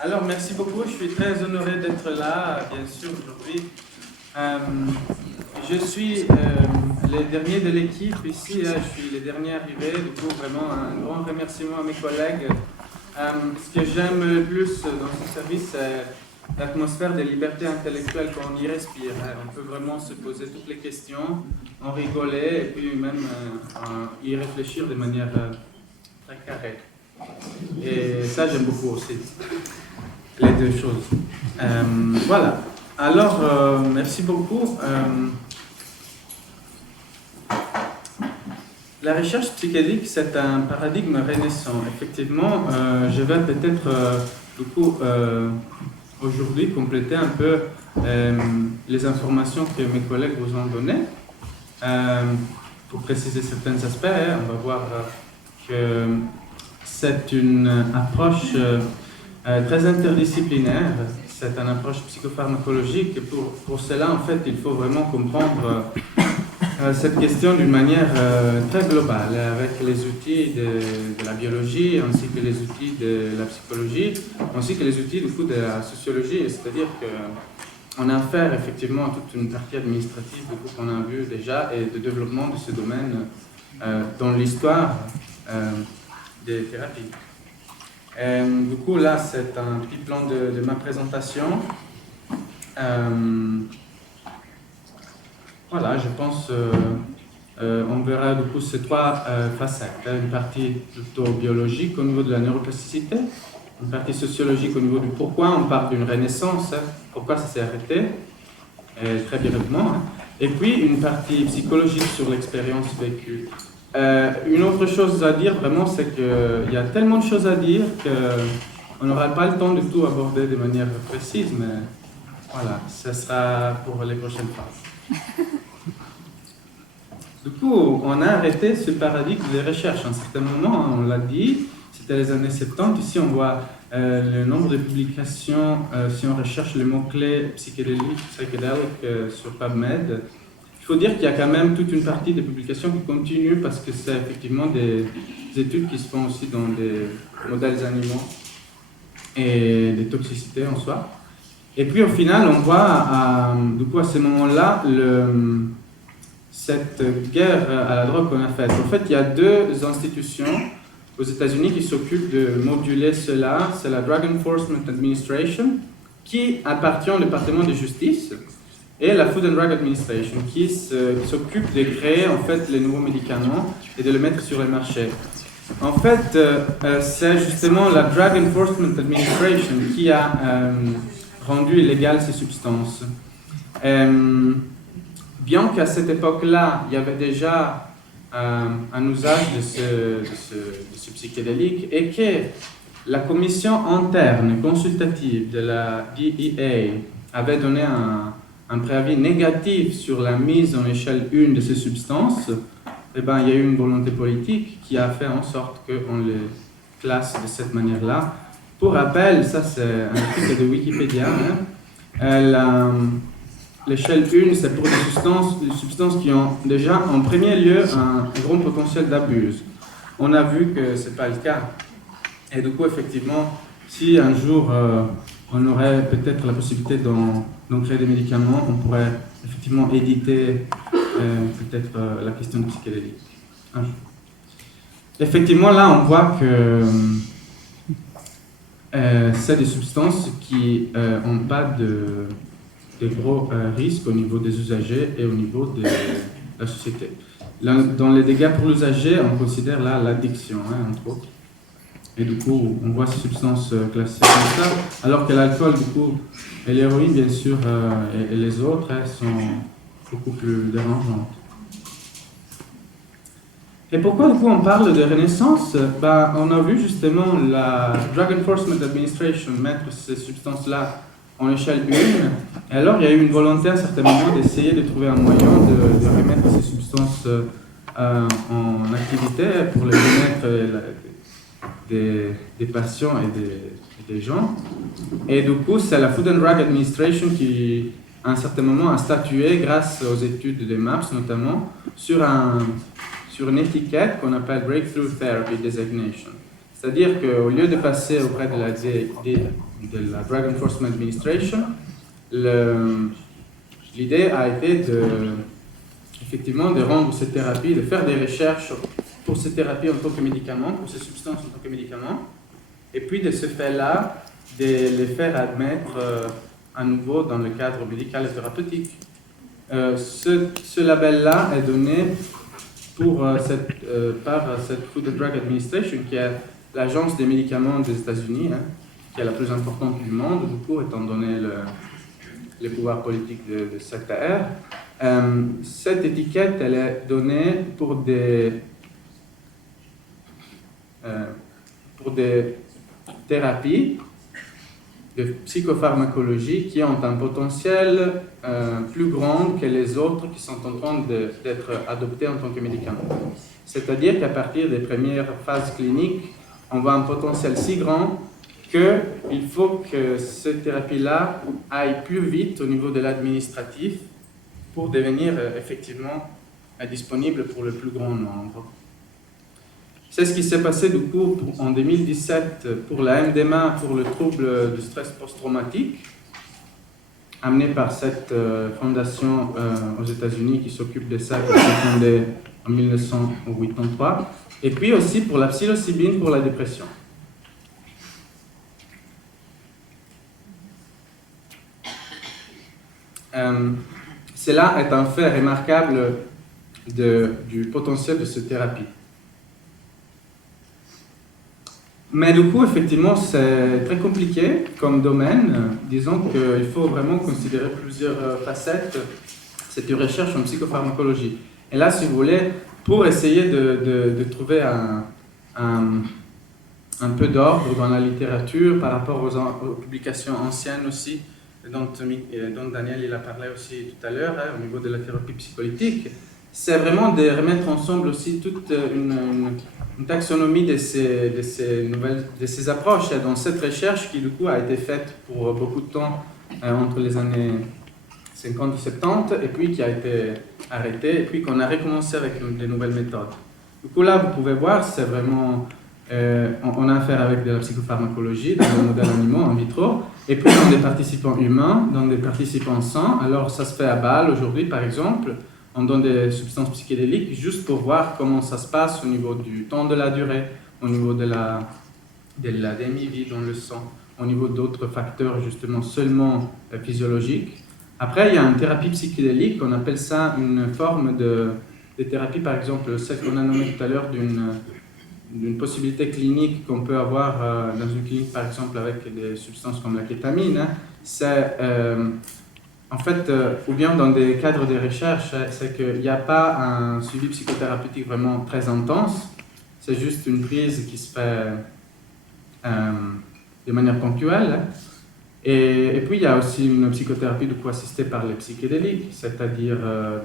Alors, merci beaucoup. Je suis très honoré d'être là, bien sûr, aujourd'hui. Je suis le dernier de l'équipe ici. Je suis le dernier arrivé. Du coup, vraiment, un grand remerciement à mes collègues. Ce que j'aime le plus dans ce service, c'est l'atmosphère de liberté intellectuelle qu'on y respire. On peut vraiment se poser toutes les questions, en rigoler et puis même y réfléchir de manière très carrée. Et ça, j'aime beaucoup aussi. Les deux choses. Voilà. Alors, merci beaucoup. La recherche psychédélique, c'est un paradigme renaissant. Effectivement, je vais peut-être, aujourd'hui, compléter un peu les informations que mes collègues vous ont données. Pour préciser certains aspects, on va voir que c'est une approche très interdisciplinaire, c'est une approche psychopharmacologique. Et pour cela, en fait, il faut vraiment comprendre cette question d'une manière très globale, avec les outils de la biologie, ainsi que les outils de la psychologie, ainsi que les outils du coup, de la sociologie. C'est-à-dire qu'on a affaire effectivement à toute une partie administrative qu'on a vu déjà et de développement de ce domaine dans l'histoire des thérapies. Du coup, là, c'est un petit plan de ma présentation. Voilà, je pense on verra du coup ces trois facettes. Une partie plutôt biologique au niveau de la neuroplasticité, une partie sociologique au niveau du pourquoi on parle d'une renaissance, pourquoi ça s'est arrêté, très brièvement, et puis une partie psychologique sur l'expérience vécue. Une autre chose à dire vraiment, c'est qu'il y a tellement de choses à dire qu'on n'aura pas le temps de tout aborder de manière précise, mais voilà, ce sera pour les prochaines phases. Du coup, on a arrêté ce paradigme de recherche à un certain moment, on l'a dit, c'était les années 70. Ici, on voit le nombre de publications, si on recherche les mots-clés psychédéliques sur PubMed. Il faut dire qu'il y a quand même toute une partie des publications qui continuent parce que c'est effectivement des études qui se font aussi dans des modèles animaux et des toxicités en soi. Et puis au final, on voit du coup à ce moment-là cette guerre à la drogue qu'on a faite. En fait, il y a deux institutions aux États-Unis qui s'occupent de moduler cela. C'est la Drug Enforcement Administration, qui appartient au département de justice, et la Food and Drug Administration, qui s'occupe de créer en fait les nouveaux médicaments et de les mettre sur le marché. En fait, c'est justement la Drug Enforcement Administration qui a rendu illégales ces substances. Bien qu'à cette époque-là, il y avait déjà un usage de ce psychédélique et que la commission interne consultative de la DEA avait donné un préavis négatif sur la mise en échelle 1 de ces substances, eh ben, il y a eu une volonté politique qui a fait en sorte qu'on les classe de cette manière-là. Pour rappel, ça c'est un article de Wikipédia, l'échelle 1, c'est pour des substances qui ont déjà en premier lieu un grand potentiel d'abus. On a vu que ce n'est pas le cas. Et du coup, effectivement, si un jour on aurait peut-être la possibilité d'en créer des médicaments, on pourrait effectivement éditer peut-être la question du psychédélique. Effectivement, là, on voit que c'est des substances qui n'ont pas de gros risques au niveau des usagers et au niveau de la société. Dans les dégâts pour l'usager, on considère là l'addiction, entre autres. Et du coup, on voit ces substances classées comme ça, alors que l'alcool, du coup, et l'héroïne, bien sûr, et les autres, sont beaucoup plus dérangeantes. Et pourquoi, du coup, on parle de renaissance? On a vu justement la Drug Enforcement Administration mettre ces substances-là en échelle 1. Et alors, il y a eu une volonté à un certain moment d'essayer de trouver un moyen de remettre ces substances en activité pour le bien-être des patients et des gens. Et du coup, c'est la Food and Drug Administration qui, à un certain moment, a statué, grâce aux études des MAPS notamment, sur une étiquette qu'on appelle Breakthrough Therapy Designation. C'est-à-dire qu'au lieu de passer auprès de la DEA, de la Drug Enforcement Administration, l'idée a été effectivement de rendre ces thérapies, de faire des recherches pour ces thérapies en tant que médicaments, pour ces substances en tant que médicaments, et puis de ce fait-là, de les faire admettre à nouveau dans le cadre médical et thérapeutique. Ce label-là est donné par cette Food and Drug Administration, qui est l'agence des médicaments des États-Unis, qui est la plus importante du monde, du coup, étant donné les pouvoirs politiques de cette ère. Cette étiquette, elle est donnée pour des thérapies de psychopharmacologie qui ont un potentiel plus grand que les autres qui sont en train d'être adoptés en tant que médicaments. C'est-à-dire qu'à partir des premières phases cliniques, on voit un potentiel si grand qu'il faut que cette thérapie-là aille plus vite au niveau de l'administratif pour devenir effectivement disponible pour le plus grand nombre. C'est ce qui s'est passé du coup en 2017 pour la MDMA, pour le trouble du stress post-traumatique, amené par cette fondation aux États-Unis qui s'occupe de ça, qui a été fondée en 1983, et puis aussi pour la psilocybine pour la dépression. Cela est un fait remarquable du potentiel de cette thérapie. Mais du coup, effectivement, c'est très compliqué comme domaine. Disons qu'il faut vraiment considérer plusieurs facettes. C'est une recherche en psychopharmacologie. Et là, si vous voulez, pour essayer de trouver un peu d'ordre dans la littérature par rapport aux publications anciennes aussi, dont Daniel il a parlé aussi tout à l'heure, au niveau de la thérapie psycholytique, c'est vraiment de remettre ensemble aussi toute une taxonomie de ces approches dans cette recherche qui du coup a été faite pour beaucoup de temps entre les années 50 et 70 et puis qui a été arrêtée et puis qu'on a recommencé avec des nouvelles méthodes. Du coup là vous pouvez voir c'est vraiment on a affaire avec de la psychopharmacologie dans des modèles animaux in vitro et puis dans des participants humains, dans des participants sains. Alors ça se fait à Bâle aujourd'hui par exemple. On donne des substances psychédéliques juste pour voir comment ça se passe au niveau du temps de la durée, au niveau de la demi-vie dans le sang, au niveau d'autres facteurs justement seulement physiologiques. Après, il y a une thérapie psychédélique, on appelle ça une forme de thérapie, par exemple, celle qu'on a nommée tout à l'heure d'une possibilité clinique qu'on peut avoir dans une clinique, par exemple, avec des substances comme la kétamine. C'est en fait, ou bien dans des cadres de recherche, c'est qu'il n'y a pas un suivi psychothérapeutique vraiment très intense, c'est juste une prise qui se fait de manière ponctuelle. Et puis il y a aussi une psychothérapie du coup assistée par les psychédéliques, c'est-à-dire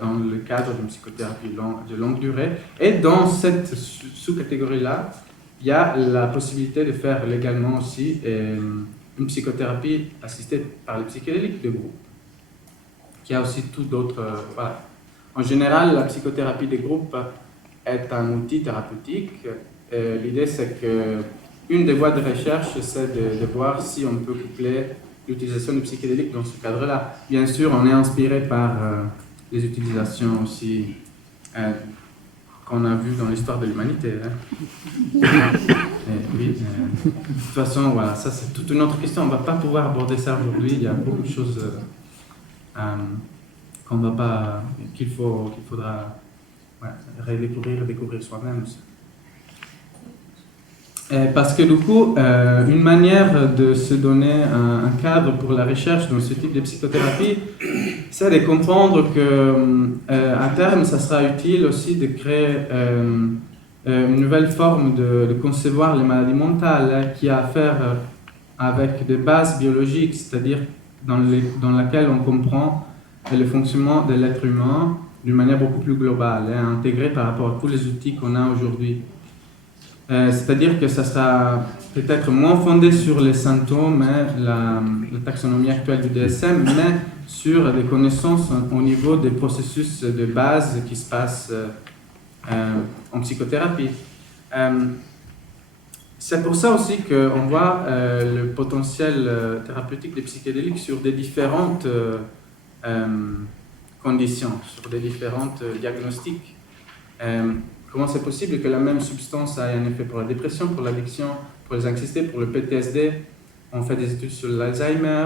dans le cadre d'une psychothérapie de longue durée. Et dans cette sous-catégorie-là, il y a la possibilité de faire légalement aussi une psychothérapie assistée par les psychédéliques de groupe. Qui a aussi tout d'autres. Voilà. En général, la psychothérapie des groupes est un outil thérapeutique. L'idée, c'est qu'une des voies de recherche, c'est de voir si on peut coupler l'utilisation du psychédélique dans ce cadre-là. Bien sûr, on est inspiré par les utilisations aussi qu'on a vues dans l'histoire de l'humanité. Oui, de toute façon, voilà, ça c'est toute une autre question. On ne va pas pouvoir aborder ça aujourd'hui. Il y a beaucoup de choses. Qu'il faudra redécouvrir, découvrir soi-même. Parce que du coup, une manière de se donner un cadre pour la recherche dans ce type de psychothérapie, c'est de comprendre qu'à terme, ça sera utile aussi de créer une nouvelle forme de concevoir les maladies mentales qui a à faire avec des bases biologiques, c'est-à-dire dans laquelle on comprend le fonctionnement de l'être humain d'une manière beaucoup plus globale, intégrée par rapport à tous les outils qu'on a aujourd'hui. C'est-à-dire que ça sera peut-être moins fondé sur les symptômes, la taxonomie actuelle du DSM, mais sur des connaissances au niveau des processus de base qui se passent en psychothérapie. C'est pour ça aussi qu'on voit le potentiel thérapeutique des psychédéliques sur des différentes conditions, sur des différentes diagnostics. Comment c'est possible que la même substance ait un effet pour la dépression, pour l'addiction, pour les anxiétés, pour le PTSD? On fait des études sur l'Alzheimer.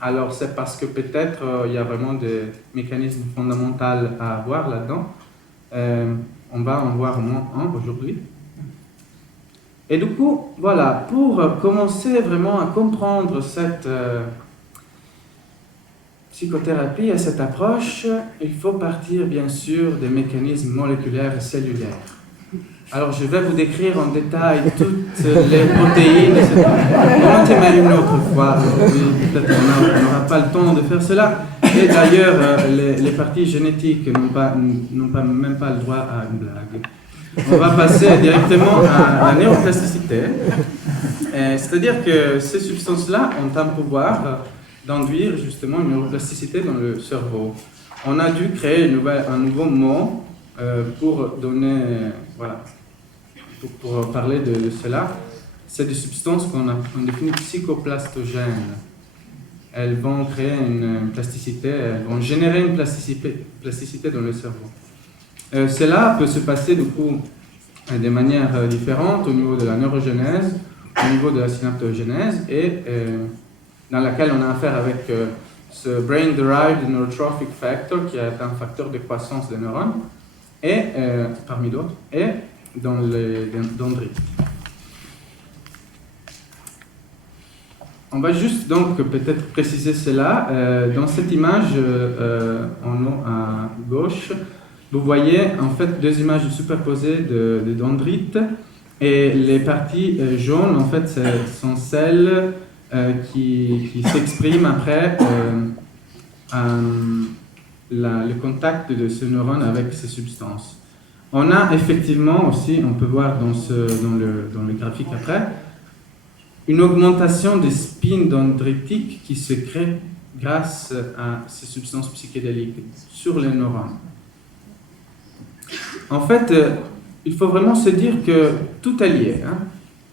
Alors c'est parce que peut-être il y a vraiment des mécanismes fondamentaux à avoir là-dedans. On va en voir au moins un aujourd'hui. Et du coup, voilà, pour commencer vraiment à comprendre cette psychothérapie et cette approche, il faut partir bien sûr des mécanismes moléculaires et cellulaires. Alors je vais vous décrire en détail toutes les protéines. On va une autre fois, peut-être on n'aura pas le temps de faire cela. Et d'ailleurs, les parties génétiques n'ont même pas le droit à une blague. On va passer directement à la neuroplasticité. C'est-à-dire que ces substances-là ont un pouvoir d'induire justement une neuroplasticité dans le cerveau. On a dû créer un nouveau mot pour donner, voilà, pour parler de cela. C'est des substances qu'on définit psychoplastogènes. Elles vont créer une plasticité, elles vont générer une plasticité dans le cerveau. Cela peut se passer du coup de manière différente au niveau de la neurogénèse, au niveau de la synaptogénèse, et dans laquelle on a affaire avec ce Brain Derived Neurotrophic Factor, qui est un facteur de croissance des neurones, et parmi d'autres, et dans les dendrites. On va juste donc peut-être préciser cela. Dans cette image en haut à gauche, vous voyez en fait deux images superposées de dendrites, et les parties jaunes en fait sont celles qui s'expriment après le contact de ce neurone avec ces substances. On a effectivement aussi, on peut voir dans le graphique après, une augmentation des spins dendritiques qui se créent grâce à ces substances psychédéliques sur les neurones. En fait, il faut vraiment se dire que tout est lié. Hein.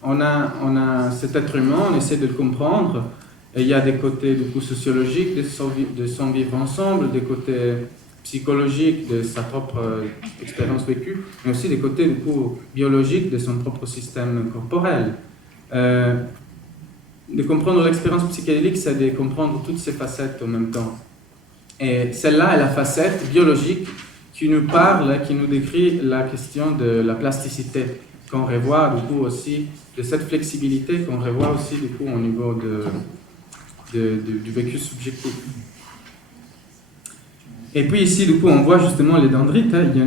On a cet être humain, on essaie de le comprendre, et il y a des côtés du coup sociologiques de son vivre ensemble, des côtés psychologiques de sa propre expérience vécue, mais aussi des côtés du coup biologiques de son propre système corporel. De comprendre l'expérience psychédélique, c'est de comprendre toutes ces facettes en même temps. Et celle-là est la facette biologique qui nous parle, qui nous décrit la question de la plasticité, qu'on revoit du coup aussi, de cette flexibilité qu'on revoit aussi du coup au niveau du vécu subjectif. Et puis ici, du coup, on voit justement les dendrites, hein, il y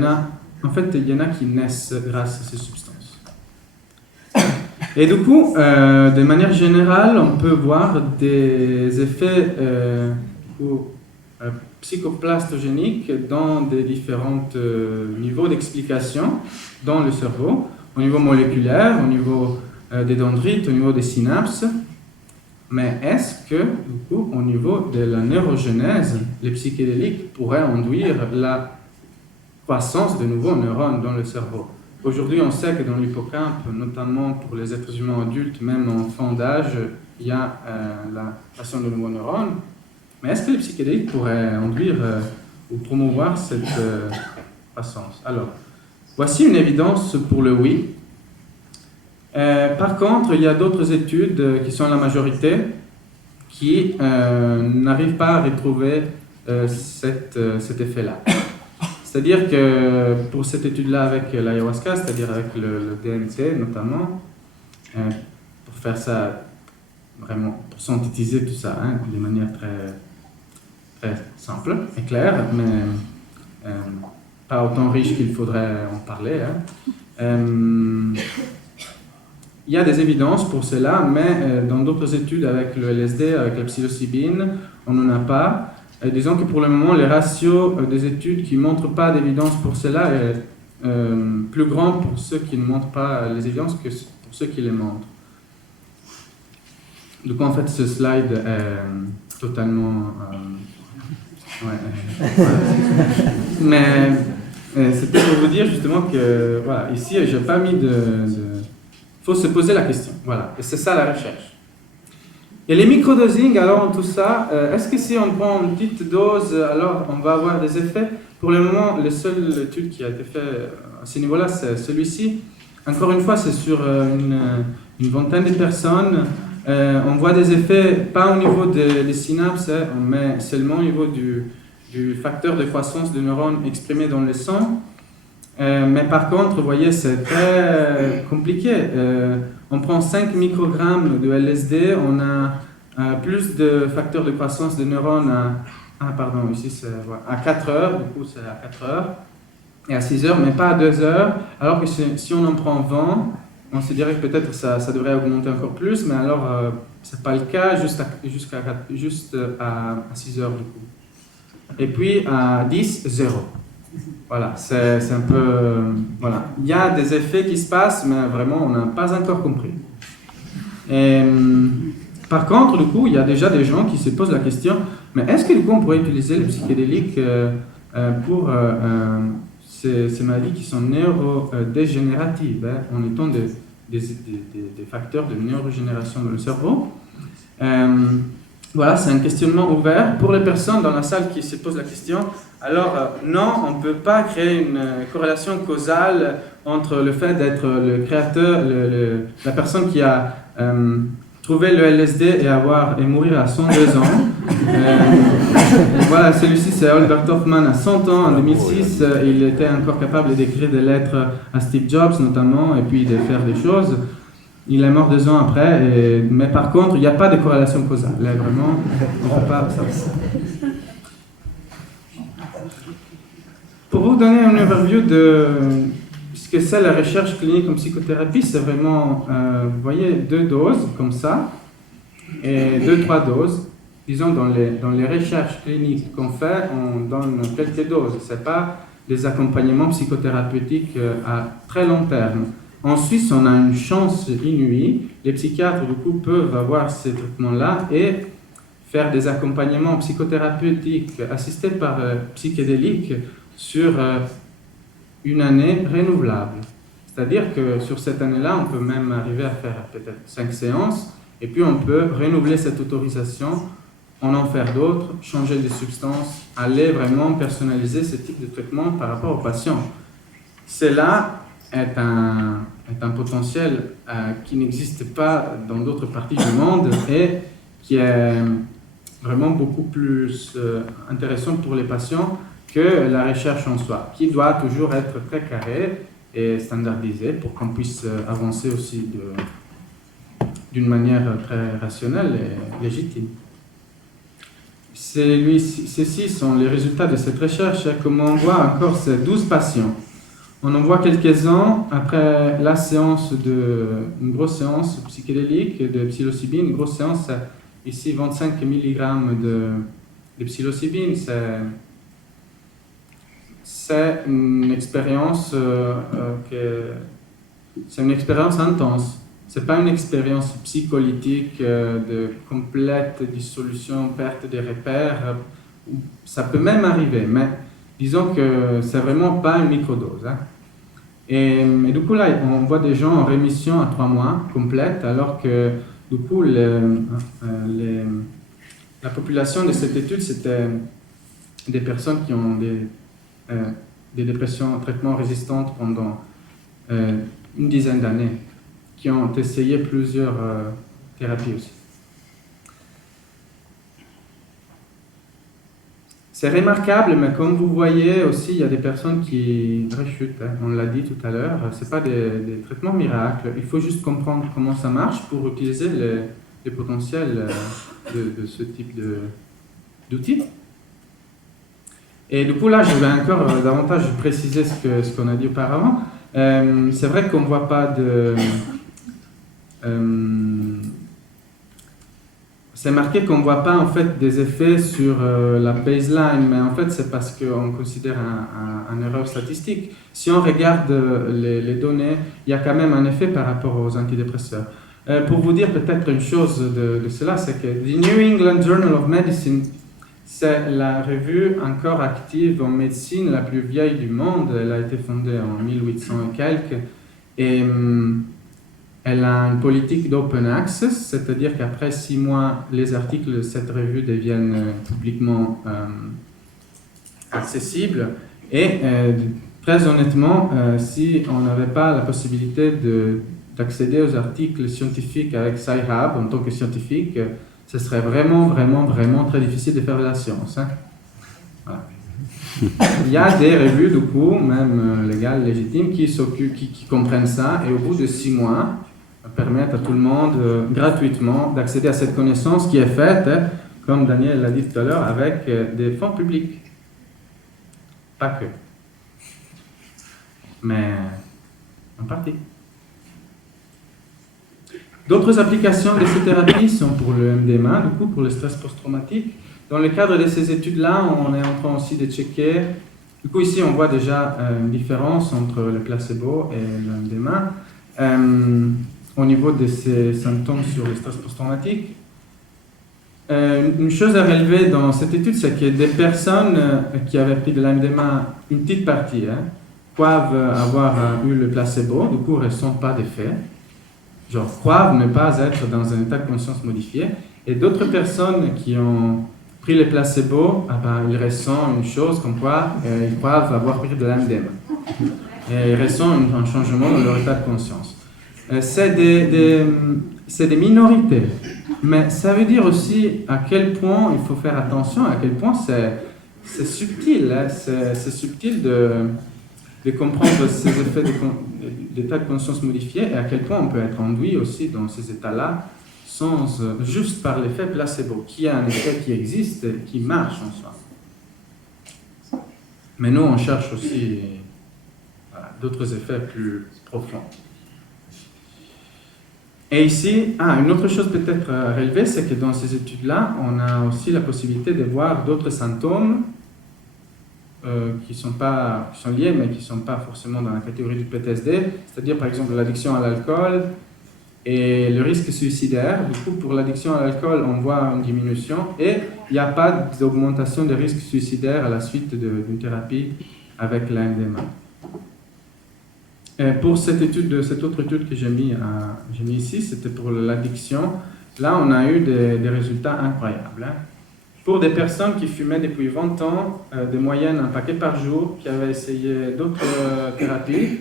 en a qui naissent grâce à ces substances. Et du coup, de manière générale, on peut voir des effets psychoplastogéniques dans des différents niveaux d'explication dans le cerveau, au niveau moléculaire, au niveau des dendrites, au niveau des synapses. Mais est-ce que, du coup, au niveau de la neurogénèse, les psychédéliques pourraient induire la croissance de nouveaux neurones dans le cerveau? Aujourd'hui, on sait que dans l'hippocampe, notamment pour les êtres humains adultes, même en fin d'âge, il y a la création de nouveaux neurones. Mais est-ce que les psychédéliques pourraient induire ou promouvoir cette croissance? Alors, voici une évidence pour le oui. Par contre, il y a d'autres études qui sont la majorité qui n'arrivent pas à retrouver cet effet-là. C'est-à-dire que pour cette étude-là avec l'ayahuasca, c'est-à-dire avec le DMT notamment, pour faire ça vraiment, pour synthétiser tout ça hein, de manière très simple et claire, mais pas autant riche qu'il faudrait en parler. Hein. Il y a des évidences pour cela, mais dans d'autres études avec le LSD, avec la psilocybine, on n'en a pas. Disons que pour le moment, les ratios des études qui ne montrent pas d'évidence pour cela est plus grand pour ceux qui ne montrent pas les évidences que pour ceux qui les montrent. Du coup, en fait, ce slide est totalement... mais c'était pour vous dire justement que, voilà, ici, je n'ai pas mis de faut se poser la question. Voilà, et c'est ça la recherche. Et les microdosing, alors tout ça, est-ce que si on prend une petite dose, alors on va avoir des effets? Pour le moment, la seule étude qui a été faite à ce niveau-là, c'est celui-ci. Encore une fois, c'est sur une vingtaine de personnes. On voit des effets, pas au niveau des synapses, mais seulement au niveau du facteur de croissance des neurones exprimé dans le sang. Mais par contre, vous voyez, c'est très compliqué. On prend 5 microgrammes de LSD, on a plus de facteurs de croissance des neurones ici c'est à 4 heures, du coup c'est à 4 heures, et à 6 heures, mais pas à 2 heures, alors que si on en prend 20, on se dirait que peut-être ça devrait augmenter encore plus, mais alors c'est pas le cas, juste à 6 heures du coup. Et puis à 10, 0. Voilà, c'est un peu... voilà. Il y a des effets qui se passent, mais vraiment, on n'a pas encore compris. Et, par contre, du coup, il y a déjà des gens qui se posent la question, mais est-ce que du coup, on pourrait utiliser les psychédéliques pour ces maladies qui sont neurodégénératives, en étant des facteurs de neurogénération dans le cerveau? Voilà, c'est un questionnement ouvert. Pour les personnes dans la salle qui se posent la question, alors non, on ne peut pas créer une corrélation causale entre le fait d'être le créateur, la personne qui a trouvé le LSD et mourir à 102 ans. Voilà, celui-ci c'est Albert Hoffman à 100 ans, en 2006, il était encore capable d'écrire des lettres à Steve Jobs notamment, et puis de faire des choses. Il est mort 2 ans après, mais par contre, il n'y a pas de corrélation causale. Là, vraiment, on ne peut pas savoir. Pour vous donner un overview de ce que c'est la recherche clinique en psychothérapie, c'est vraiment, vous voyez, 2 doses comme ça, et 2-3 doses. Disons, dans les recherches cliniques qu'on fait, on donne quelques doses. Ce n'est pas des accompagnements psychothérapeutiques à très long terme. En Suisse, on a une chance inouïe. Les psychiatres, du coup, peuvent avoir ces traitements-là et faire des accompagnements psychothérapeutiques assistés par psychédéliques sur une année renouvelable. C'est-à-dire que sur cette année-là, on peut même arriver à faire peut-être 5 séances et puis on peut renouveler cette autorisation, en faire d'autres, changer de substances, aller vraiment personnaliser ce type de traitement par rapport aux patients. Cela est un potentiel qui n'existe pas dans d'autres parties du monde et qui est vraiment beaucoup plus intéressant pour les patients que la recherche en soi, qui doit toujours être très carrée et standardisée pour qu'on puisse avancer aussi d'une manière très rationnelle et légitime. Ceci sont les résultats de cette recherche. Comme on voit encore, c'est 12 patients. On en voit quelques-uns après la séance une grosse séance psychédélique de psilocybine. Une grosse séance, ici 25 mg de psilocybine. C'est une expérience intense. C'est pas une expérience psycholytique de complète dissolution, perte des repères. Ça peut même arriver, mais disons que c'est vraiment pas une microdose. Hein. Et du coup, là, on voit des gens en rémission à 3 mois complète, alors que du coup, la population de cette étude, c'était des personnes qui ont des dépressions, traitements résistantes pendant une dizaine d'années, qui ont essayé plusieurs thérapies aussi. C'est remarquable, mais comme vous voyez aussi, il y a des personnes qui rechutent, hein, on l'a dit tout à l'heure, ce n'est pas des traitements miracles, il faut juste comprendre comment ça marche pour utiliser les potentiels de ce type d'outils. Et du coup là, je vais encore davantage préciser ce qu'on a dit auparavant. C'est vrai qu'on ne voit pas de... c'est marqué qu'on ne voit pas en fait des effets sur la baseline, mais en fait c'est parce qu'on considère une erreur statistique. Si on regarde les données, il y a quand même un effet par rapport aux antidépresseurs. Pour vous dire peut-être une chose de cela, c'est que The New England Journal of Medicine, c'est la revue encore active en médecine la plus vieille du monde. Elle a été fondée en 1800 et quelques, et elle a une politique d'open access, c'est-à-dire qu'après 6 mois, les articles de cette revue deviennent publiquement accessibles. Et très honnêtement, si on n'avait pas la possibilité d'accéder aux articles scientifiques avec Sci-Hub en tant que scientifique, ce serait vraiment très difficile de faire de la science. Hein. Voilà. Il y a des revues, du coup, même légales, légitimes, qui comprennent ça et au bout de 6 mois, permettent à tout le monde gratuitement d'accéder à cette connaissance qui est faite, comme Daniel l'a dit tout à l'heure, avec des fonds publics. Pas que. Mais en partie. D'autres applications de ces thérapies sont pour le MDMA, du coup pour le stress post-traumatique. Dans le cadre de ces études-là, on est en train aussi de checker. Du coup, ici, on voit déjà une différence entre le placebo et le MDMA au niveau de ces symptômes sur le stress post-traumatique. Une chose à relever dans cette étude, c'est que des personnes qui avaient pris de l'MDMA, une petite partie, peuvent avoir eu le placebo, du coup, ne ressentent pas d'effet. Genre, croient ne pas être dans un état de conscience modifié. Et d'autres personnes qui ont pris le placebo, ils ressentent une chose comme quoi ils croient avoir pris de l'MDMA. Et ils ressentent un changement dans leur état de conscience. C'est des minorités. Mais ça veut dire aussi à quel point il faut faire attention, à quel point c'est subtil. Hein? C'est subtil de comprendre ces effets d'état de conscience modifié et à quel point on peut être induit aussi dans ces états-là juste par l'effet placebo, qui est un effet qui existe, qui marche en soi. Mais nous, on cherche aussi d'autres effets plus profonds. Et ici, une autre chose peut-être à relever, c'est que dans ces études-là, on a aussi la possibilité de voir d'autres symptômes qui sont liés, mais qui ne sont pas forcément dans la catégorie du PTSD, c'est-à-dire par exemple l'addiction à l'alcool et le risque suicidaire. Du coup, pour l'addiction à l'alcool, on voit une diminution et il n'y a pas d'augmentation de risque suicidaire à la suite d'une thérapie avec la MDMA. Pour cette autre étude que j'ai mis ici, c'était pour l'addiction. Là, on a eu des résultats incroyables. Hein. Pour des personnes qui fumaient depuis 20 ans, de moyenne un paquet par jour, qui avaient essayé d'autres thérapies,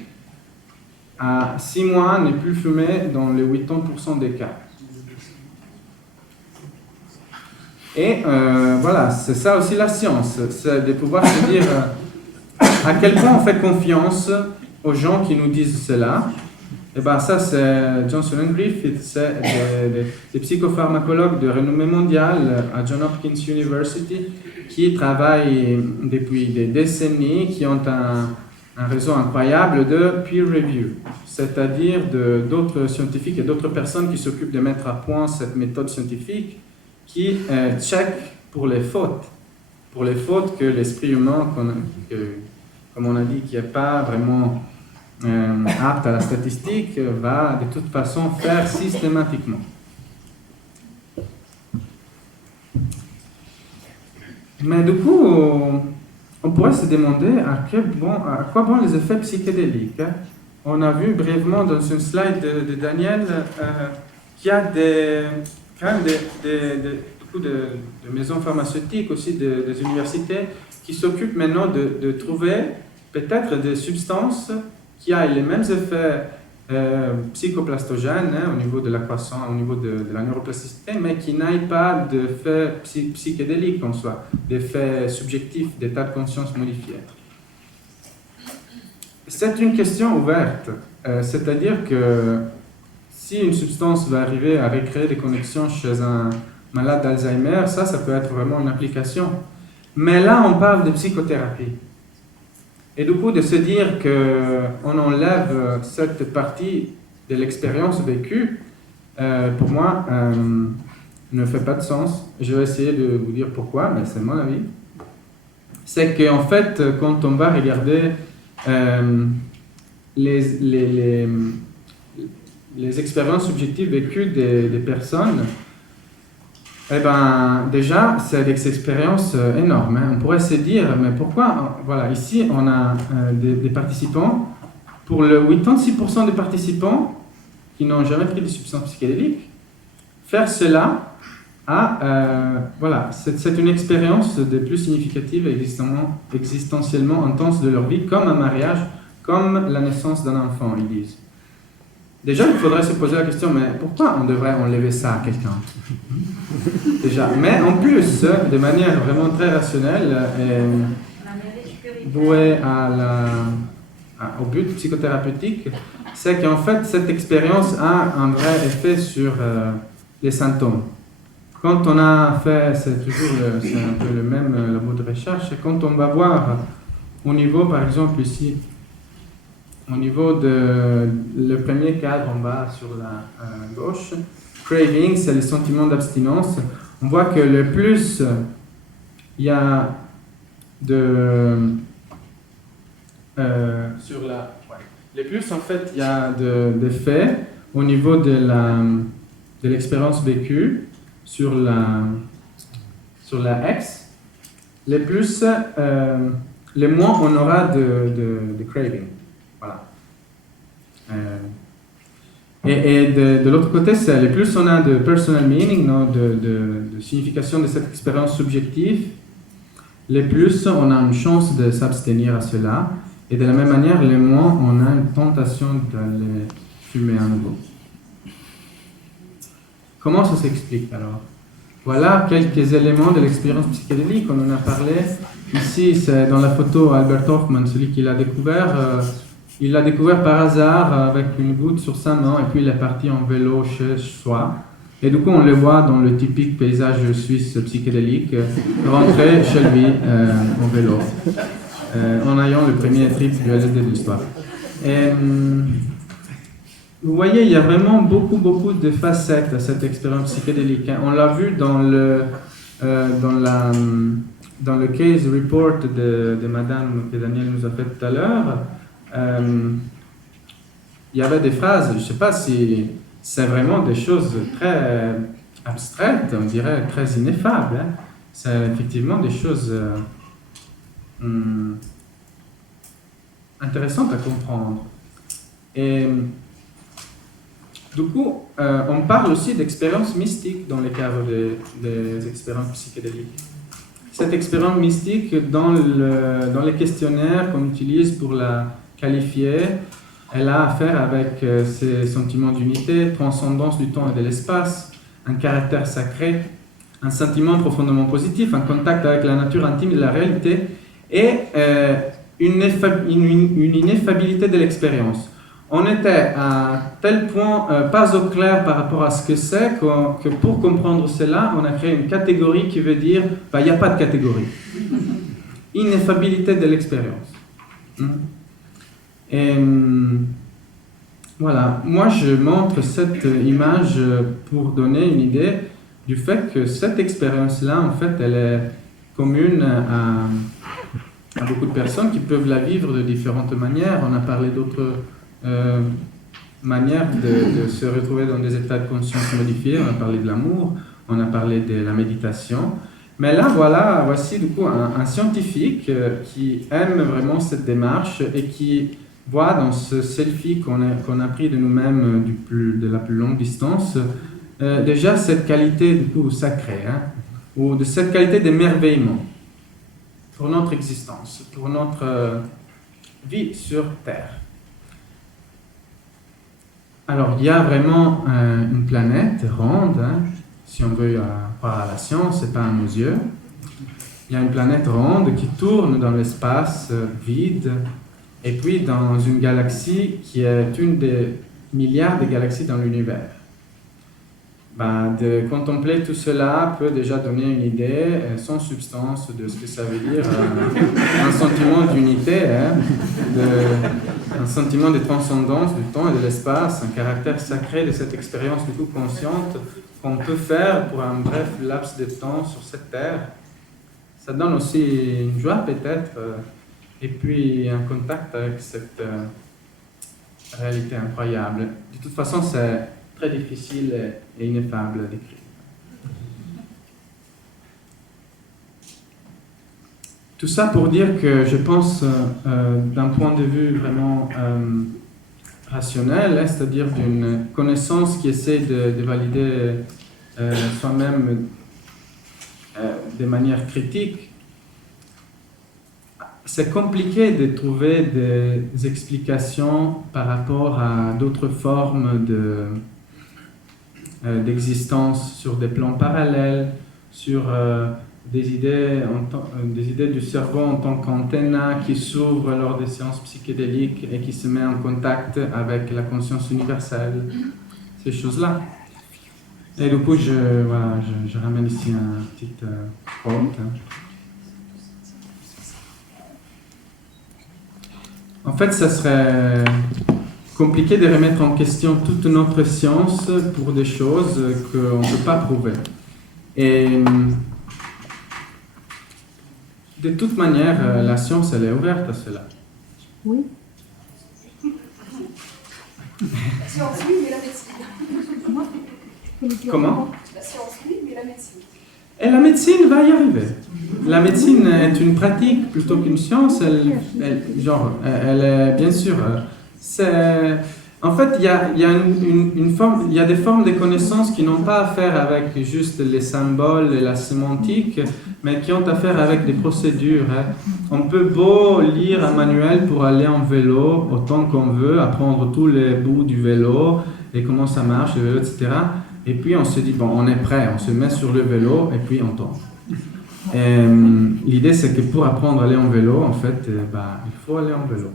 à 6 mois, ne plus fumer dans les 80% des cas. Et voilà, c'est ça aussi la science, c'est de pouvoir se dire à quel point on fait confiance aux gens qui nous disent cela. Et bien ça, c'est Johnson & Griffith, c'est des psychopharmacologues de renommée mondiale à Johns Hopkins University qui travaillent depuis des décennies, qui ont un réseau incroyable de peer review, c'est-à-dire d'autres scientifiques et d'autres personnes qui s'occupent de mettre à point cette méthode scientifique, qui checkent pour les fautes que l'esprit humain, comme on a dit, qui n'est pas vraiment apte à la statistique, va de toute façon faire systématiquement. Mais du coup, on pourrait se demander à quoi bon les effets psychédéliques. Hein? On a vu brièvement dans une slide de Daniel qu'il y a quand même de maisons pharmaceutiques, aussi des universités, qui s'occupent maintenant de trouver peut-être des substances qui ont les mêmes effets psychoplastogènes au niveau de la croissance, au niveau de la neuroplasticité, mais qui n'aient pas d'effets psychédéliques en soi, d'effets subjectifs, d'état de conscience modifié. C'est une question ouverte, c'est-à-dire que si une substance va arriver à recréer des connexions chez un malade d'Alzheimer, ça peut être vraiment une application. Mais là, on parle de psychothérapie. Et du coup, de se dire qu'on enlève cette partie de l'expérience vécue, pour moi, ne fait pas de sens. Je vais essayer de vous dire pourquoi, mais c'est mon avis. C'est qu'en fait, quand on va regarder les expériences subjectives vécues des personnes, eh ben, déjà, c'est des expériences énormes. Hein. On pourrait se dire, mais pourquoi? Voilà, ici, on a des participants. Pour le 86% des participants, qui n'ont jamais pris de substances psychédéliques, faire cela, voilà, c'est une expérience des plus significatives et existentiellement intense de leur vie, comme un mariage, comme la naissance d'un enfant, ils disent. Déjà, il faudrait se poser la question, mais pourquoi on devrait enlever ça à quelqu'un? Déjà, mais en plus, de manière vraiment très rationnelle, vouée au but psychothérapeutique, c'est qu'en fait, cette expérience a un vrai effet sur les symptômes. Quand on a fait, c'est un peu le même mot de recherche, et quand on va voir au niveau, par exemple ici, au niveau de le premier cadre en bas sur la gauche, craving, c'est le sentiment d'abstinence. On voit que le plus il y a le plus en fait il y a d'effets au niveau de l'expérience vécue sur la X, les plus les moins on aura de craving. Voilà. Et de l'autre côté, c'est le plus on a de personal meaning, non, de signification de cette expérience subjective, le plus on a une chance de s'abstenir à cela. Et de la même manière, le moins on a une tentation d'aller fumer à nouveau. Comment ça s'explique alors? Voilà quelques éléments de l'expérience psychédélique, on en a parlé. Ici, c'est dans la photo Albert Hofmann, celui qui l'a découvert. Il l'a découvert par hasard avec une goutte sur sa main et puis il est parti en vélo chez soi. Et du coup, on le voit dans le typique paysage suisse psychédélique, rentrer chez lui en vélo, en ayant le premier trip du LSD de l'histoire. Et vous voyez, il y a vraiment beaucoup de facettes à cette expérience psychédélique. On l'a vu dans le case report de madame que Daniel nous a fait tout à l'heure. Il y avait des phrases, je ne sais pas si c'est vraiment des choses très abstraites, on dirait très ineffables. Hein. C'est effectivement des choses intéressantes à comprendre. Et du coup, on parle aussi d'expériences mystiques dans le cadre des expériences psychédéliques. Cette expérience mystique, dans les questionnaires qu'on utilise pour la qualifier, elle a affaire avec ces sentiments d'unité, transcendance du temps et de l'espace, un caractère sacré, un sentiment profondément positif, un contact avec la nature intime de la réalité et une ineffabilité de l'expérience. On était à tel point pas au clair par rapport à ce que c'est que pour comprendre cela, on a créé une catégorie qui veut dire il n'y a pas de catégorie. Ineffabilité de l'expérience. Et voilà, moi je montre cette image pour donner une idée du fait que cette expérience-là, en fait, elle est commune à beaucoup de personnes qui peuvent la vivre de différentes manières. On a parlé d'autres manières de se retrouver dans des états de conscience modifiés. On a parlé de l'amour, on a parlé de la méditation. Mais là, voici du coup un scientifique qui aime vraiment cette démarche et qui voit dans ce selfie qu'on a pris de nous-mêmes de la plus longue distance déjà cette qualité du coup sacrée, hein, ou de cette qualité d'émerveillement pour notre existence, pour notre vie sur Terre. Alors, il y a vraiment une planète ronde, hein, si on veut croire à la science, c'est pas à nos yeux. Il y a une planète ronde qui tourne dans l'espace vide, et puis dans une galaxie qui est une des milliards de galaxies dans l'univers. De contempler tout cela peut déjà donner une idée sans substance de ce que ça veut dire, un sentiment d'unité, hein, un sentiment de transcendance du temps et de l'espace, un caractère sacré de cette expérience du coup consciente qu'on peut faire pour un bref laps de temps sur cette terre. Ça donne aussi une joie peut-être, et puis un contact avec cette réalité incroyable. De toute façon, c'est très difficile et ineffable à décrire. Tout ça pour dire que je pense, d'un point de vue vraiment rationnelle, hein, c'est-à-dire d'une connaissance qui essaie de valider soi-même de manière critique, c'est compliqué de trouver des explications par rapport à d'autres formes d'existence sur des plans parallèles, sur des idées du cerveau en tant qu'antenne qui s'ouvre lors des séances psychédéliques et qui se met en contact avec la conscience universelle, ces choses-là. Et du coup, je ramène ici un petit quote. En fait, ça serait compliqué de remettre en question toute notre science pour des choses qu'on ne peut pas prouver. Et de toute manière, la science, elle est ouverte à cela. Oui. La science, oui, mais la médecine. Comment? La science, oui, mais la médecine. Et la médecine va y arriver. La médecine est une pratique plutôt qu'une science. Elle est bien sûr. En fait, il y a une forme, il y a des formes de connaissances qui n'ont pas à faire avec juste les symboles et la sémantique, mais qui ont à faire avec des procédures. On peut beau lire un manuel pour aller en vélo autant qu'on veut, apprendre tous les bouts du vélo et comment ça marche, le vélo, etc. Et puis on se dit, bon, on est prêt, on se met sur le vélo et puis on tombe. L'idée, c'est que pour apprendre à aller en vélo, en fait, il faut aller en vélo.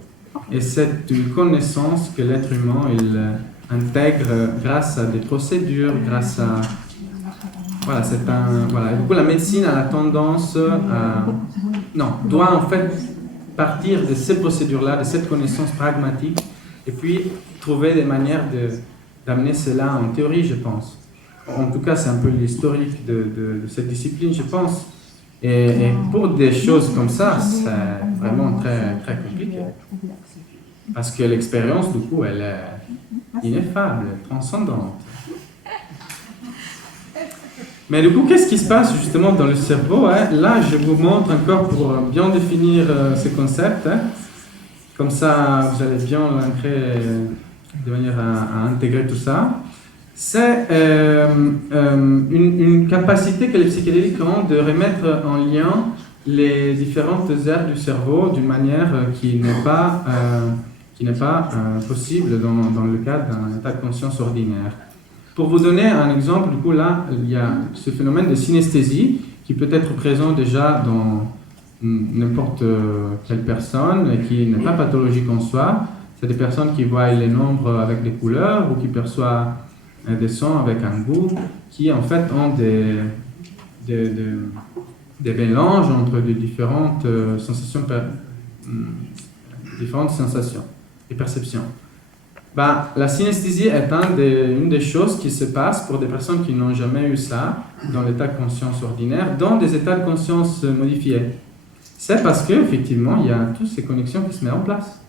Et c'est une connaissance que l'être humain, il intègre grâce à des procédures, grâce à... Voilà, Voilà. Et du coup, la médecine a la tendance à... Non, doit en fait partir de ces procédures-là, de cette connaissance pragmatique, et puis trouver des manières d'amener cela en théorie, je pense. En tout cas, c'est un peu l'historique de cette discipline, je pense. Et pour des choses comme ça, c'est vraiment très, très compliqué. Parce que l'expérience, du coup, elle est ineffable, transcendante. Mais du coup, qu'est-ce qui se passe justement dans le cerveau, hein? Là, je vous montre encore pour bien définir ces concepts. Hein? Comme ça, vous allez bien l'ancrer de manière à intégrer tout ça. C'est une capacité que les psychédéliques ont de remettre en lien les différentes aires du cerveau d'une manière qui n'est pas possible dans le cadre d'un état de conscience ordinaire. Pour vous donner un exemple, du coup, là, il y a ce phénomène de synesthésie qui peut être présent déjà dans n'importe quelle personne et qui n'est pas pathologique en soi. C'est des personnes qui voient les nombres avec des couleurs ou qui perçoivent des sons avec un goût, qui en fait ont des mélanges entre des différentes sensations et perceptions. La synesthésie est une des choses qui se passe pour des personnes qui n'ont jamais eu ça dans l'état de conscience ordinaire, dans des états de conscience modifiés. C'est parce qu'effectivement, il y a toutes ces connexions qui se mettent en place.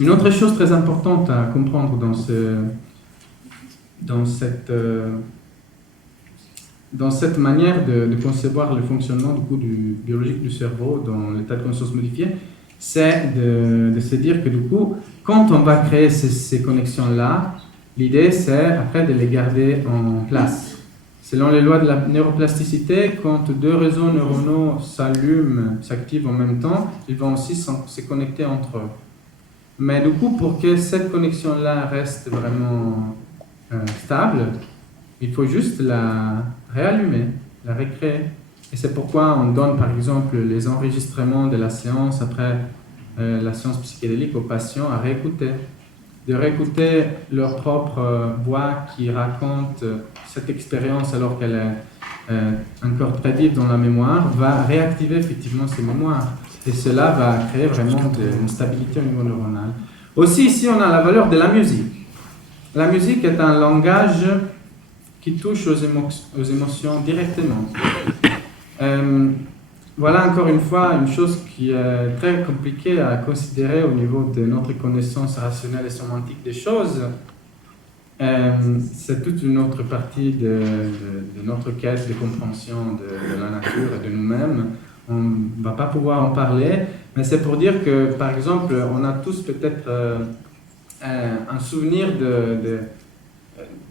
Une autre chose très importante à comprendre dans cette manière de concevoir le fonctionnement du biologique du cerveau dans l'état de conscience modifié, c'est de se dire que du coup, quand on va créer ces connexions-là, l'idée c'est après de les garder en place. Selon les lois de la neuroplasticité, quand deux réseaux neuronaux s'activent en même temps, ils vont aussi se connecter entre eux. Mais du coup, pour que cette connexion-là reste vraiment stable, il faut juste la réallumer, la recréer. Et c'est pourquoi on donne par exemple les enregistrements de la séance après la séance psychédélique aux patients à réécouter. De réécouter leur propre voix qui raconte cette expérience alors qu'elle est encore très vive dans la mémoire, va réactiver effectivement ces mémoires. Et cela va créer vraiment une stabilité au niveau neuronal. Aussi, ici, on a la valeur de la musique. La musique est un langage qui touche aux émotions directement. Voilà encore une fois une chose qui est très compliquée à considérer au niveau de notre connaissance rationnelle et sémantique des choses. C'est toute une autre partie de notre quête de compréhension de la nature et de nous-mêmes. On ne va pas pouvoir en parler, Mais c'est pour dire que, par exemple, on a tous peut-être un souvenir de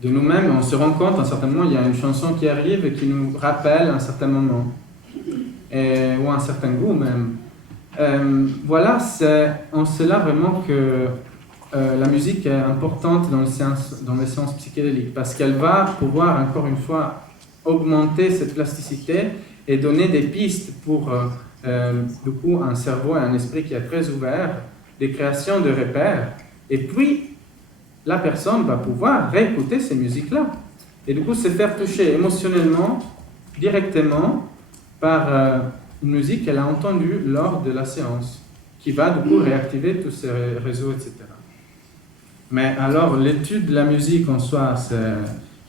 nous-mêmes. On se rend compte, à un certain moment, il y a une chanson qui arrive et qui nous rappelle un certain moment, ou un certain goût même. Voilà, c'est en cela vraiment que la musique est importante dans les séances psychédéliques, parce qu'elle va pouvoir, encore une fois, augmenter cette plasticité et donner des pistes pour, du coup, un cerveau et un esprit qui est très ouvert, des créations de repères, et puis la personne va pouvoir réécouter ces musiques-là, et du coup se faire toucher émotionnellement, directement, par une musique qu'elle a entendue lors de la séance, qui va du coup réactiver tous ces réseaux, etc. Mais alors, l'étude de la musique en soi, c'est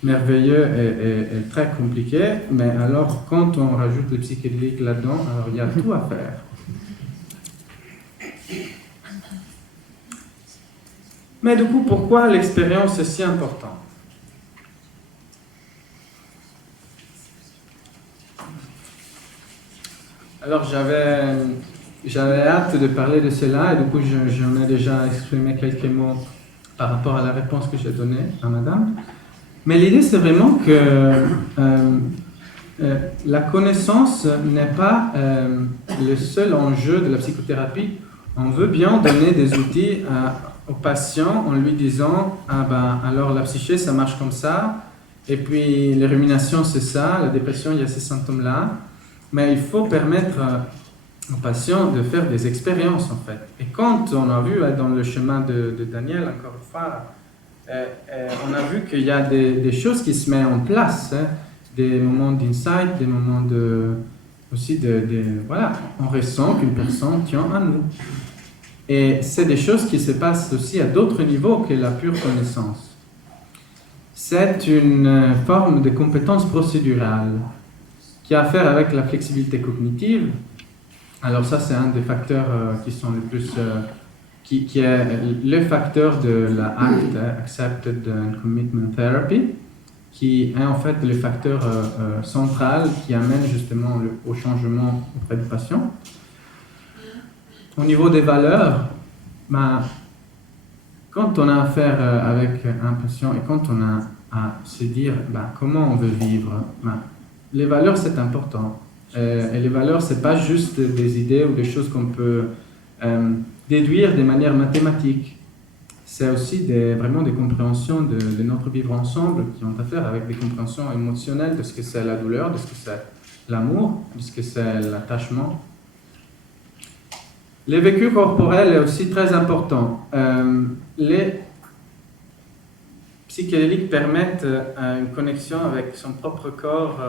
merveilleux et très compliqué, mais alors quand on rajoute le psychédélique là-dedans, alors il y a tout à faire. Mais du coup, pourquoi l'expérience est si importante? Alors j'avais hâte de parler de cela, et du coup j'en ai déjà exprimé quelques mots par rapport à la réponse que j'ai donnée à madame. Mais l'idée, c'est vraiment que la connaissance n'est pas le seul enjeu de la psychothérapie. On veut bien donner des outils au patient en lui disant « Ah ben, alors la psyché, ça marche comme ça, et puis les ruminations, c'est ça, la dépression, il y a ces symptômes-là. » Mais il faut permettre aux patients de faire des expériences, en fait. Et quand on a vu dans le chemin de Daniel, encore une fois, on a vu qu'il y a des choses qui se mettent en place, hein, des moments d'insight, des moments aussi voilà, on ressent qu'une personne tient à nous. Et c'est des choses qui se passent aussi à d'autres niveaux que la pure connaissance. C'est une forme de compétence procédurale qui a à faire avec la flexibilité cognitive. Alors ça, c'est un des facteurs qui sont les plus... qui est le facteur de la ACT, Accepted and Commitment Therapy, qui est en fait le facteur central qui amène justement au changement auprès du patient. Au niveau des valeurs, quand on a affaire avec un patient et quand on a à se dire comment on veut vivre, les valeurs, c'est important. Et les valeurs, c'est pas juste des idées ou des choses qu'on peut déduire de manière mathématique. C'est aussi vraiment des compréhensions de notre vivre ensemble qui ont à faire avec des compréhensions émotionnelles de ce que c'est la douleur, de ce que c'est l'amour, de ce que c'est l'attachement. Le vécu corporel est aussi très important. Les psychédéliques permettent une connexion avec son propre corps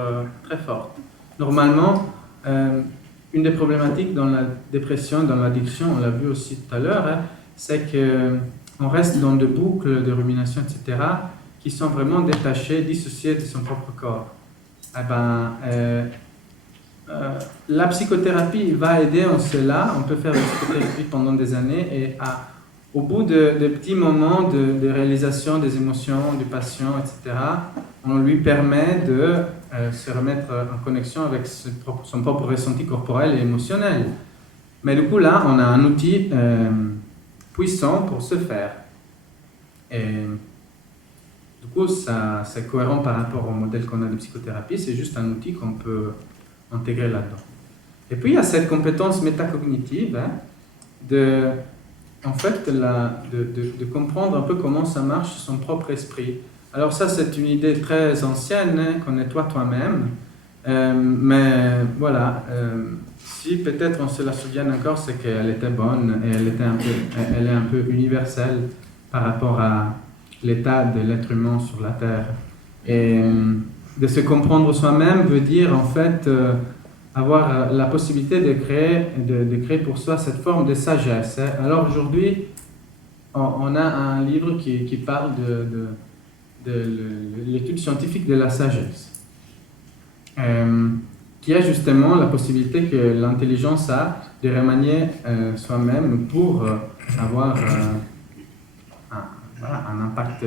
très forte. Normalement, une des problématiques dans la dépression, dans l'addiction, on l'a vu aussi tout à l'heure, hein, c'est qu'on reste dans des boucles de rumination, etc., qui sont vraiment détachées, dissociées de son propre corps. La psychothérapie va aider en cela. On peut faire la psychothérapie pendant des années et au bout de petits moments de réalisation des émotions du patient, etc., on lui permet de se remettre en connexion avec son propre ressenti corporel et émotionnel. Mais du coup, là, on a un outil puissant pour ce faire. Et du coup, c'est cohérent par rapport au modèle qu'on a de psychothérapie. C'est juste un outil qu'on peut intégrer là-dedans. Et puis, il y a cette compétence métacognitive, hein, de comprendre un peu comment ça marche son propre esprit. Alors ça, c'est une idée très ancienne, hein, connais-toi toi-même. Mais voilà, si peut-être on se la souvient encore, c'est qu'elle était bonne et elle est un peu universelle par rapport à l'état de l'être humain sur la Terre. Et de se comprendre soi-même veut dire en fait avoir la possibilité de créer pour soi cette forme de sagesse. Hein. Alors aujourd'hui, on a un livre qui parle de l'étude scientifique de la sagesse, qui a justement la possibilité que l'intelligence a de remanier soi-même pour avoir un impact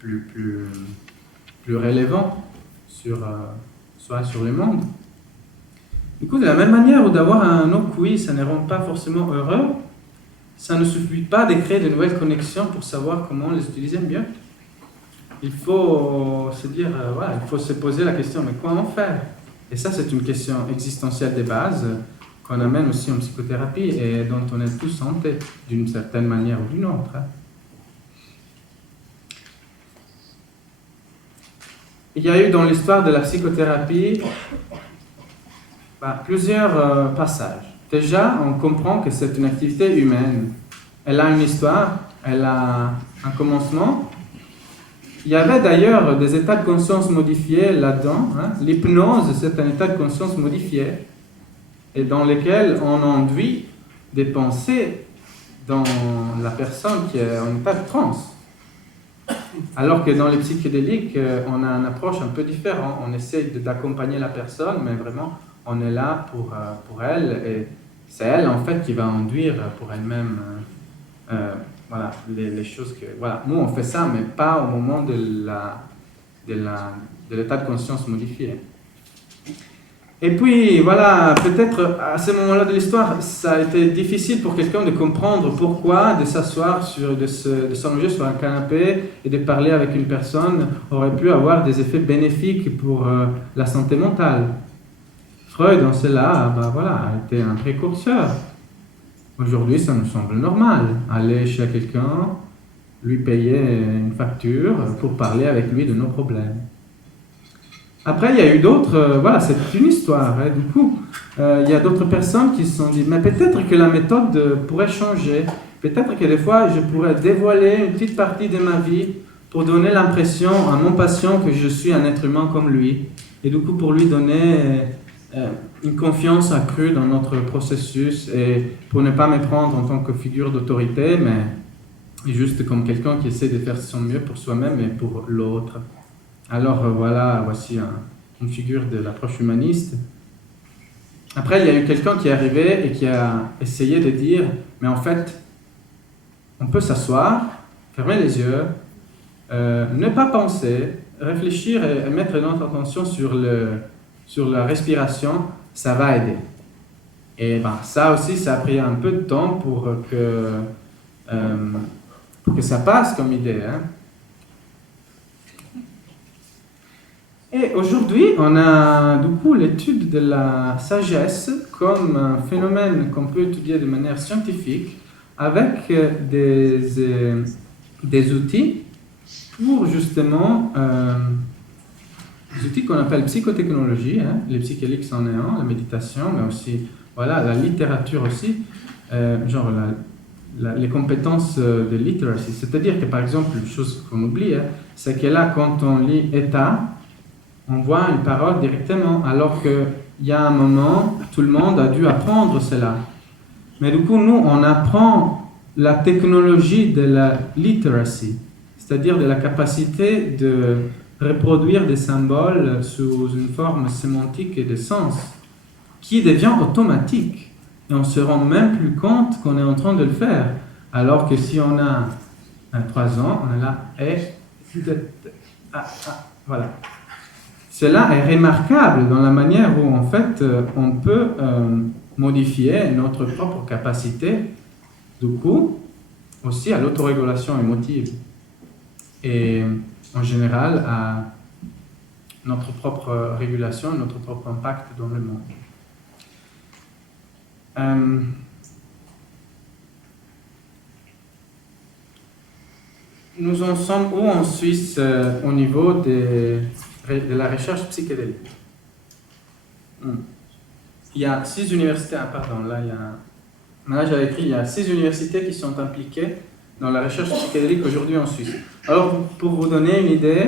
plus relevant soit sur le monde. Du coup, de la même manière où d'avoir un OQI, ça ne rend pas forcément heureux, ça ne suffit pas de créer de nouvelles connexions pour savoir comment les utiliser mieux. Il faut se dire, voilà, il faut se poser la question, mais comment faire? Et ça, c'est une question existentielle de base qu'on amène aussi en psychothérapie et dont on est tous en tête, d'une certaine manière ou d'une autre. Il y a eu dans l'histoire de la psychothérapie plusieurs passages. Déjà, on comprend que c'est une activité humaine. Elle a une histoire, elle a un commencement. Il y avait d'ailleurs des états de conscience modifiés là-dedans. L'hypnose, c'est un état de conscience modifié et dans lequel on induit des pensées dans la personne qui est en état de transe. Alors que dans les psychédéliques, on a une approche un peu différente. On essaie d'accompagner la personne, mais vraiment, on est là pour elle. Et c'est elle, en fait, qui va induire pour elle-même voilà, les choses que... Voilà. Nous, on fait ça, mais pas au moment de l'état de conscience modifié. Et puis, voilà, peut-être à ce moment-là de l'histoire, ça a été difficile pour quelqu'un de comprendre pourquoi de s'asseoir, de s'allonger sur un canapé et de parler avec une personne aurait pu avoir des effets bénéfiques pour la santé mentale. Freud, en cela, voilà, a été un précurseur. Aujourd'hui, ça nous semble normal. Aller chez quelqu'un, lui payer une facture pour parler avec lui de nos problèmes. Après, il y a eu d'autres, voilà, c'est une histoire. Du coup, il y a d'autres personnes qui se sont dit, mais peut-être que la méthode pourrait changer. Peut-être que des fois, je pourrais dévoiler une petite partie de ma vie pour donner l'impression à mon patient que je suis un être humain comme lui. Et du coup, pour lui donner une confiance accrue dans notre processus et pour ne pas me prendre en tant que figure d'autorité, mais juste comme quelqu'un qui essaie de faire son mieux pour soi-même et pour l'autre. Alors voilà, voici une figure de l'approche humaniste. Après, il y a eu quelqu'un qui est arrivé et qui a essayé de dire, mais en fait, on peut s'asseoir, fermer les yeux, ne pas penser, réfléchir et mettre notre attention sur la respiration, ça va aider. Et ça aussi, ça a pris un peu de temps pour que ça passe comme idée. Et aujourd'hui, on a du coup l'étude de la sagesse comme un phénomène qu'on peut étudier de manière scientifique avec des outils pour justement des outils qu'on appelle psychotechnologie, les psychédéliques c'en est un, la méditation, mais aussi voilà, la littérature aussi, genre les compétences de literacy. C'est-à-dire que par exemple, une chose qu'on oublie, c'est que là, quand on lit état, on voit une parole directement, alors qu'il y a un moment, tout le monde a dû apprendre cela. Mais du coup, nous, on apprend la technologie de la literacy, c'est-à-dire de la capacité de reproduire des symboles sous une forme sémantique et de sens, qui devient automatique. Et on ne se rend même plus compte qu'on est en train de le faire. Alors que si on a 3 ans, on est là, voilà. Cela est remarquable dans la manière où, en fait, on peut modifier notre propre capacité, du coup, aussi à l'autorégulation émotive. Et en général, à notre propre régulation, notre propre impact dans le monde. Nous en sommes où en Suisse au niveau de la recherche psychédélique? Il y a 6 universités, pardon, là j'avais écrit, il y a 6 universités qui sont impliquées dans la recherche psychédélique aujourd'hui en Suisse. Alors, pour vous donner une idée,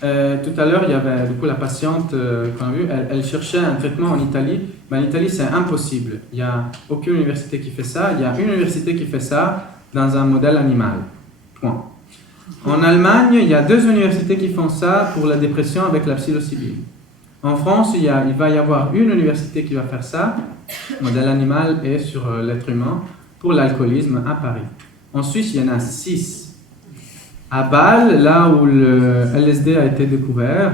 tout à l'heure, il y avait du coup la patiente qu'on a vue, elle cherchait un traitement en Italie. En Italie, c'est impossible. Il n'y a aucune université qui fait ça. Il y a une université qui fait ça dans un modèle animal. Point. En Allemagne, il y a 2 universités qui font ça pour la dépression avec la psilocybine. En France, il va y avoir une université qui va faire ça, modèle animal et sur l'être humain, pour l'alcoolisme à Paris. En Suisse, il y en a 6. À Bâle, là où le LSD a été découvert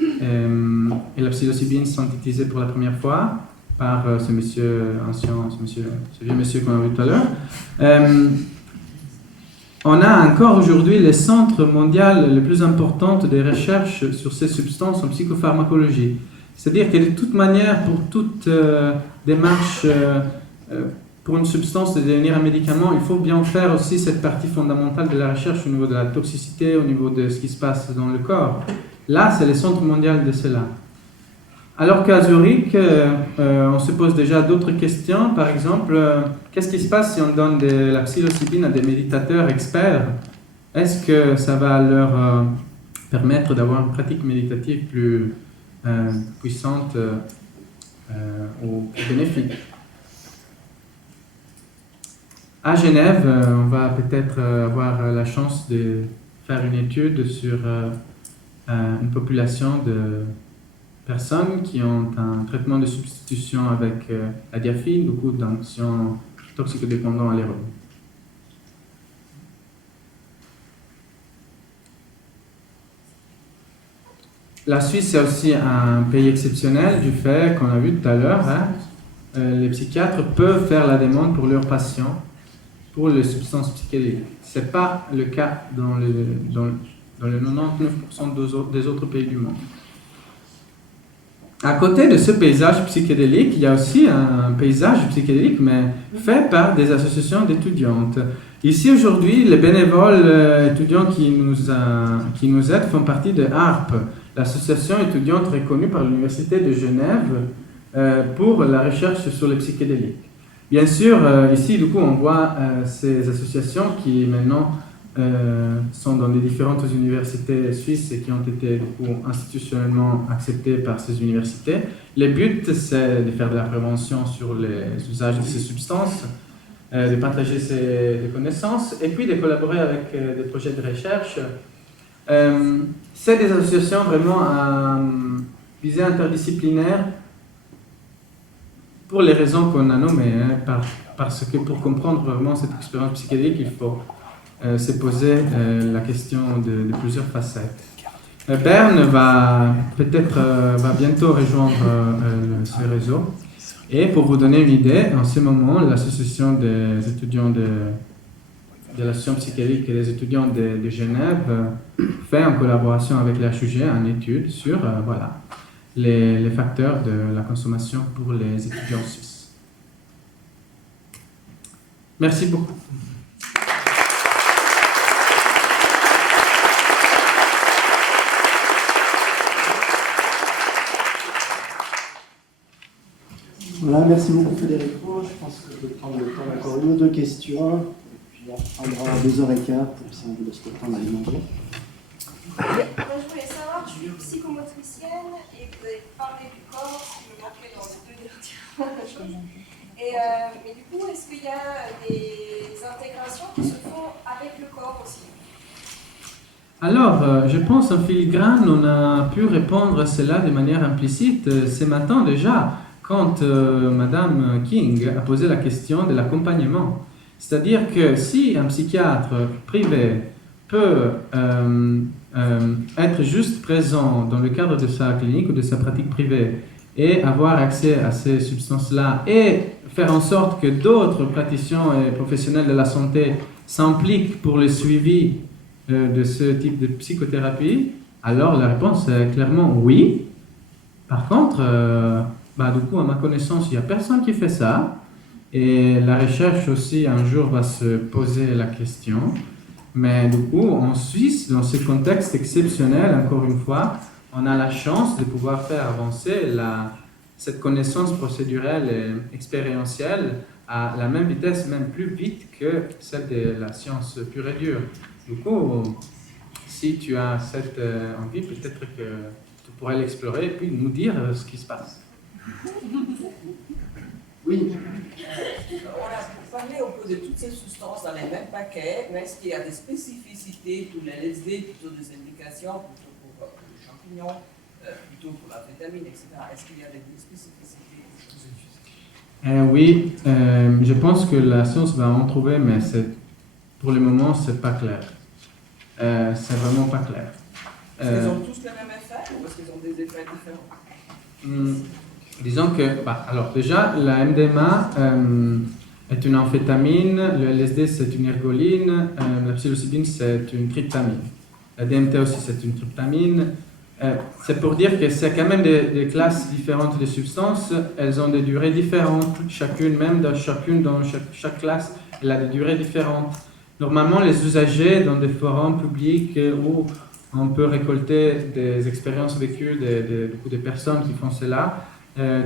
et la psilocybine synthétisée pour la première fois, par ce monsieur ancien, ce vieux monsieur qu'on a vu tout à l'heure. On a encore aujourd'hui le centre mondial le plus important des recherches sur ces substances en psychopharmacologie. C'est-à-dire que de toute manière, pour toute démarche, pour une substance de devenir un médicament, il faut bien faire aussi cette partie fondamentale de la recherche au niveau de la toxicité, au niveau de ce qui se passe dans le corps. Là, c'est le centre mondial de cela. Alors qu'à Zurich, on se pose déjà d'autres questions. Par exemple, qu'est-ce qui se passe si on donne de la psilocybine à des méditateurs experts? Est-ce que ça va leur permettre d'avoir une pratique méditative plus puissante ou plus bénéfique? À Genève, on va peut-être avoir la chance de faire une étude sur une population de personnes qui ont un traitement de substitution avec la diaphine, beaucoup d'anciens toxicodépendants à l'héroïne. La Suisse est aussi un pays exceptionnel du fait qu'on a vu tout à l'heure, les psychiatres peuvent faire la demande pour leurs patients pour les substances psychédéliques. Ce n'est pas le cas dans le 99% des autres pays du monde. À côté de ce paysage psychédélique, il y a aussi un paysage psychédélique, mais fait par des associations d'étudiantes. Ici, aujourd'hui, les bénévoles étudiants qui nous aident font partie de ARP, l'association étudiante reconnue par l'Université de Genève pour la recherche sur les psychédéliques. Bien sûr, ici, du coup, on voit ces associations qui maintenant sont dans les différentes universités suisses et qui ont été du coup, institutionnellement acceptées par ces universités. Le but, c'est de faire de la prévention sur les usages de ces substances, de partager ces connaissances et puis de collaborer avec des projets de recherche. C'est des associations vraiment à visée interdisciplinaire pour les raisons qu'on a nommées, parce que pour comprendre vraiment cette expérience psychédélique, il faut se poser la question de plusieurs facettes. Berne va bientôt rejoindre ce réseau. Et pour vous donner une idée, en ce moment, l'association des étudiants de l'association psychédélique et des étudiants de Genève fait en collaboration avec l'HUG une étude sur les facteurs de la consommation pour les étudiants suisses. Merci beaucoup. Voilà, merci beaucoup Federico. Je pense que je vais prendre le temps d'encore une ou deux questions. Et puis on prendra 2h15 pour si on vous laisse le temps d'aller manger. Je voulais savoir, je suis psychomotricienne et vous avez parlé du corps, ce qui me manquait dans les deux dernières choses. Mais du coup, est-ce qu'il y a des intégrations qui se font avec le corps aussi? Alors, je pense en filigrane, on a pu répondre à cela de manière implicite ce matin déjà, quand Madame King a posé la question de l'accompagnement. C'est-à-dire que si un psychiatre privé peut être juste présent dans le cadre de sa clinique ou de sa pratique privée et avoir accès à ces substances-là et faire en sorte que d'autres praticiens et professionnels de la santé s'impliquent pour le suivi de ce type de psychothérapie, alors la réponse est clairement oui. Par contre, du coup, à ma connaissance, il n'y a personne qui fait ça. Et la recherche aussi, un jour, va se poser la question. Mais du coup, en Suisse, dans ce contexte exceptionnel, encore une fois, on a la chance de pouvoir faire avancer cette connaissance procédurelle et expérientielle à la même vitesse, même plus vite que celle de la science pure et dure. Du coup, si tu as cette envie, peut-être que tu pourrais l'explorer et puis nous dire ce qui se passe. Oui. Voilà, pour parler, on pose toutes ces substances dans les mêmes paquets, mais est-ce qu'il y a des spécificités pour les LSD, plutôt des indications, plutôt pour les champignons, plutôt pour la vitamine, etc. Est-ce qu'il y a des spécificités? Oui, je pense que la science va en trouver, mais pour le moment, c'est pas clair. C'est vraiment pas clair. Est-ce qu'ils ont tous le même effet ou est-ce qu'ils ont des effets différents? disons que, alors déjà, la MDMA est une amphétamine, le LSD c'est une ergoline, la psilocybine c'est une tryptamine. La DMT aussi c'est une tryptamine. C'est pour dire que c'est quand même des classes différentes de substances, elles ont des durées différentes, chacune, même dans chaque classe, elle a des durées différentes. Normalement, les usagers dans des forums publics où on peut récolter des expériences vécues de personnes qui font cela,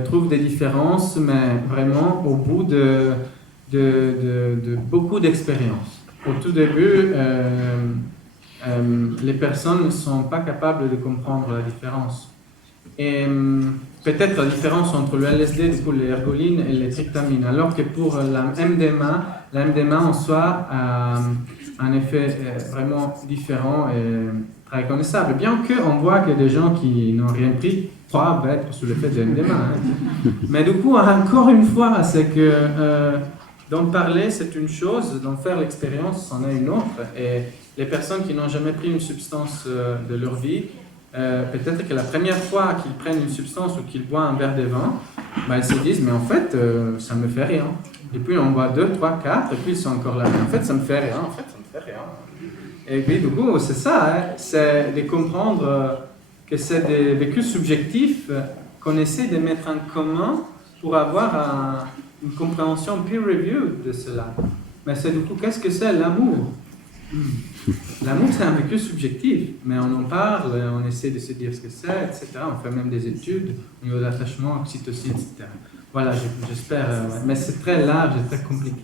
trouvent des différences, mais vraiment au bout de beaucoup d'expériences. Au tout début, les personnes ne sont pas capables de comprendre la différence. Et peut-être la différence entre le LSD, du coup, les ergolines et les tryptamines, alors que pour la MDMA en soi a un effet vraiment différent et très connaissable. Bien qu'on voit que des gens qui n'ont rien pris croient être sous l'effet de MDMA. Hein. Mais du coup, encore une fois, c'est que d'en parler, c'est une chose, d'en faire l'expérience, c'en est une autre. Et les personnes qui n'ont jamais pris une substance de leur vie, peut-être que la première fois qu'ils prennent une substance ou qu'ils boivent un verre de vin, ils se disent, mais en fait, ça ne me fait rien. Et puis on boit 2, 3, 4, et puis ils sont encore là. Mais en fait, ça ne me fait rien, en fait, ça ne me fait rien. Et puis du coup, c'est ça, hein, c'est de comprendre que c'est des vécus subjectifs qu'on essaie de mettre en commun pour avoir une compréhension peer-reviewed de cela. Mais c'est du coup, qu'est-ce que c'est l'amour? L'amour, c'est un vécu subjectif, mais on en parle, on essaie de se dire ce que c'est, etc. On fait même des études au niveau de l'attachement, oxytocine, etc. Voilà, j'espère, mais c'est très large et très compliqué.